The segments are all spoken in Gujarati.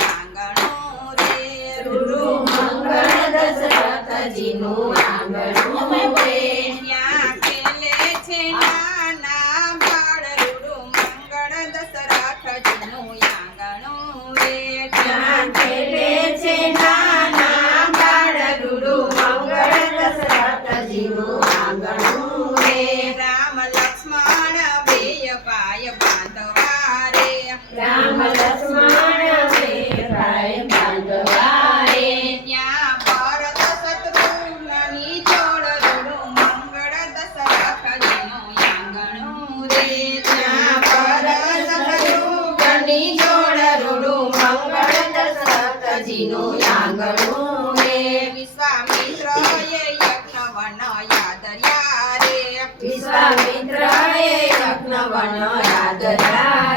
આંગણું રે રૂડુ મંગળ દશરથજીનું આંગણું દશરથજીનું આંગણું રે વિશ્વામિત્રએ યજ્ઞવન યાદર્યા રે લખ્ન વર્ણ યાદર્યા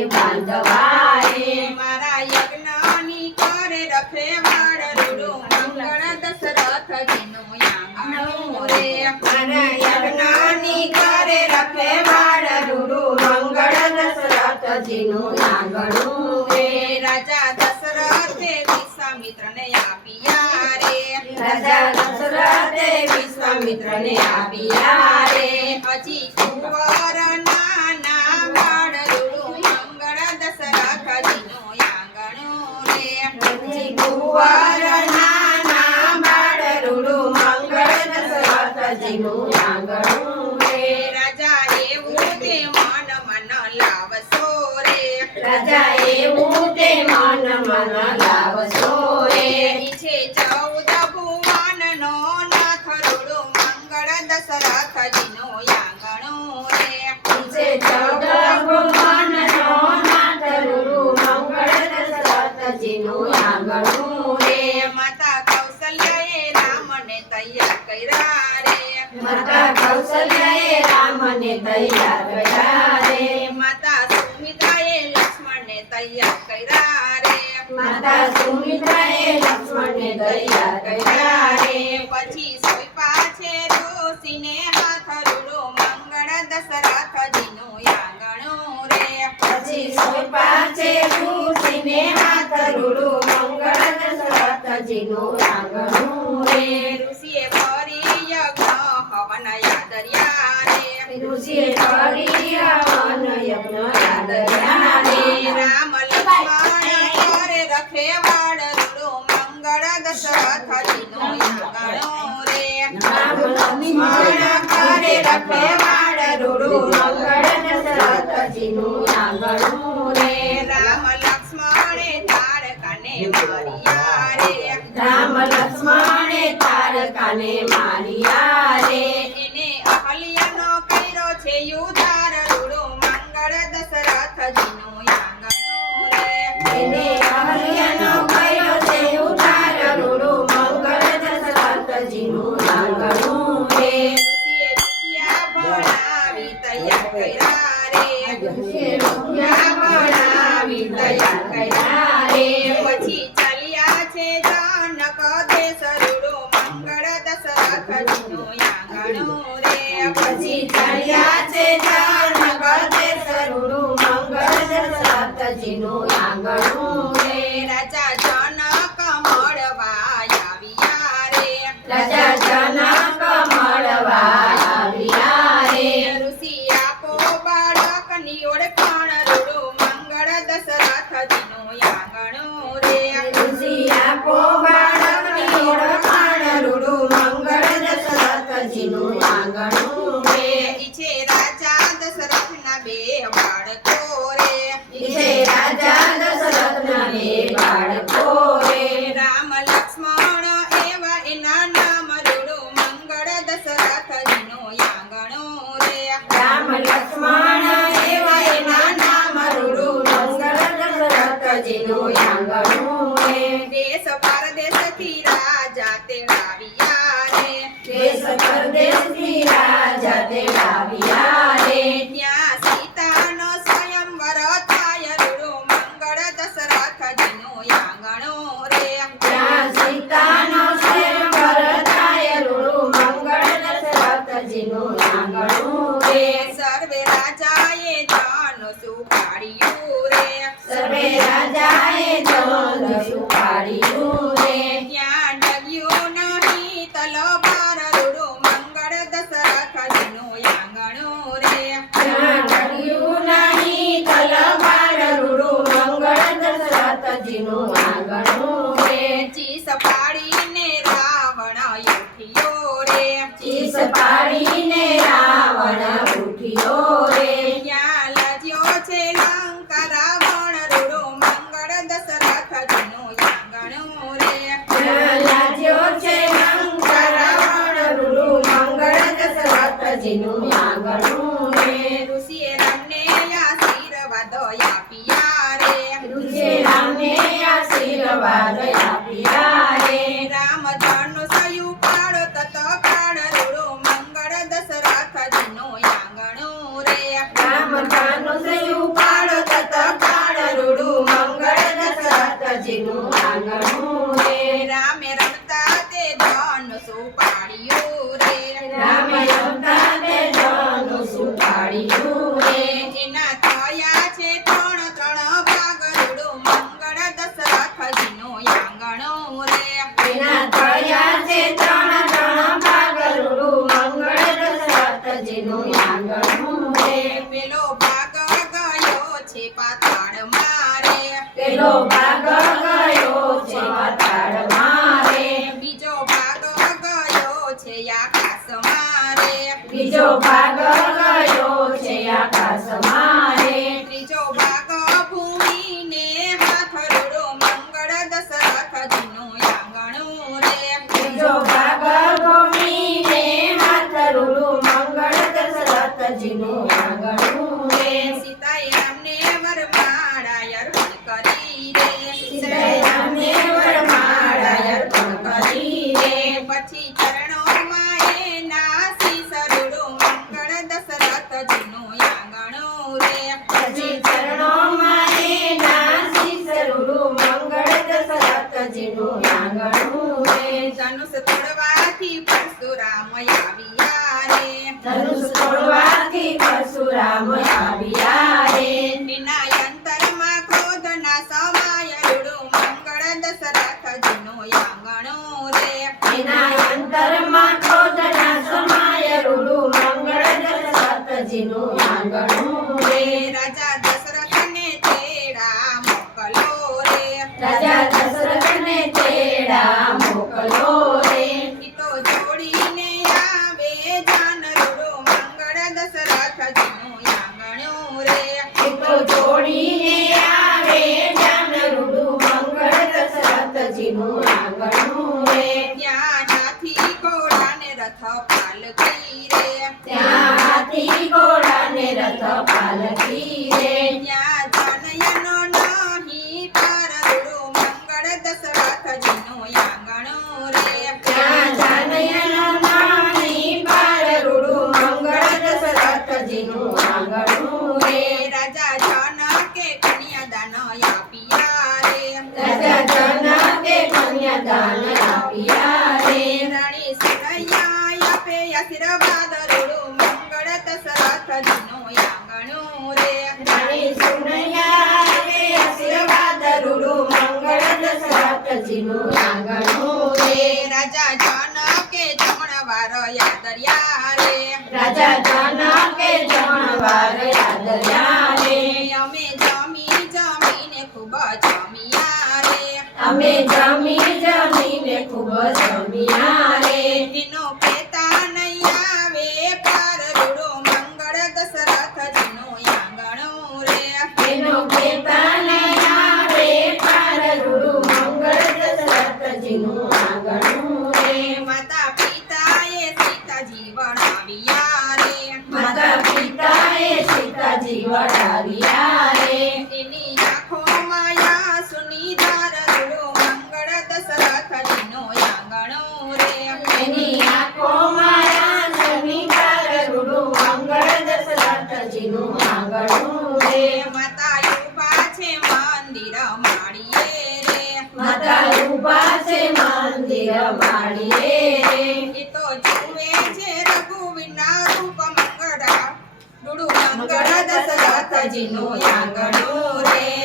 ભાઈ બાંધવા રે મારા યજ્ઞની કરે રખે વાળ રૂડું. મંગળ દશરથજીનું આંગણું રે મારા યજ્ઞની કરે રખે વાળ રૂડુ. મંગળ દશરથે દશરથે રે. હજી કુંવર રાજા એવું તે મન મન લાવશો રે છે ચૌદ ભુવનનો નાથ રૂડું મંગળ દશરથજીનું આંગણું રે છે ચૌદ ભુવનનો નાથ રૂડુ મંગળ દશરથજીનું આંગણું રે માતા કૌશલ્યાએ રામને તૈયાર કર્યા રે. માતા કૌશલ્યાએ રામને તૈયાર કર્યા રે. માતા માતા સુમિત્રાએ લક્ષ્મણને તૈયાર કર્યા રે. પછી સોઈપા છે ઋષિને હાથ રૂડો મંગળ દશરથજીનું યાગણો રે. પછી સોઈપા છે ઋષિને હાથ રૂડો મંગળ દશરથજીનું યાગણો રે. ઋષિએ ફરી યજ્ઞ હવન યાદર્યા રે. ઋષિએ ફરી હવન કરે રખે વાળ રૂડું મંગળ દશરથજીનું રે. રામ કરે રે લક્ષ્મણે તારકાને માર્યા રે. રામ લક્ષ્મણે તારકાને મારિયા રે. એને અહલ્યાનો કર્યો છે યુધાર રૂડું મંગળ દશરથજીનું આંગણું રે. એને દશરથજીનું જેનું આંગણું રે ઋષિએ રામને આશીર્વાદ આપ્યા રે. ઋષિએ રામને આશીર્વાદ આપ્યા રે. રામચરણ નો સયુ પાડો તત કાળ રૂડો મંગળ દશરથ જેનું આંગણું રે. રામચરણ નો સયુ પાડો તત કાળ રૂડો મંગળ દશરથ જેનું પેલો ગયો છે પાતાળ મારે. પેલો ભાગ મારે. બીજો ભાગ ગયો છે આકાશ મારે. જોડીને આવે જ્ઞાનરૂડું મંગળ દશરથજીનું આંગણું રે. ત્યાં હાથી ઘોડાને રથ પાલકી રથ પાલકી રે. રાજા જનકે જમણવાર યાદર્યા રે રાજા જનકે જમણવાર યાદર્યા રે અમે જમી જમીને ખૂબ જમ્યા રે અમે જમી જમીને ખૂબ જમ્યા રે માતાજીનું આંગણું રે.